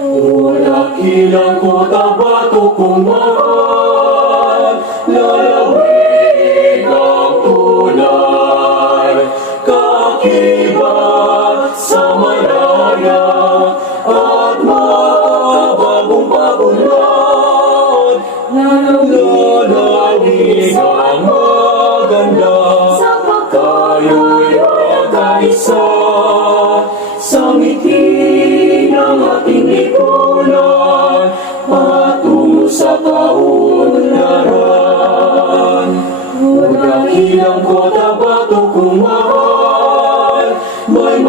O dakilang kota bato kong mahal, lalawig ang tulay, kakibat sa malaya at makabagong pagunlad. Lalawig ang maganda, tayo'y magkaisa sa ngiti ng ating lipunan, patungo sa kaunlaran. O dakilang kota bato kong mahal, may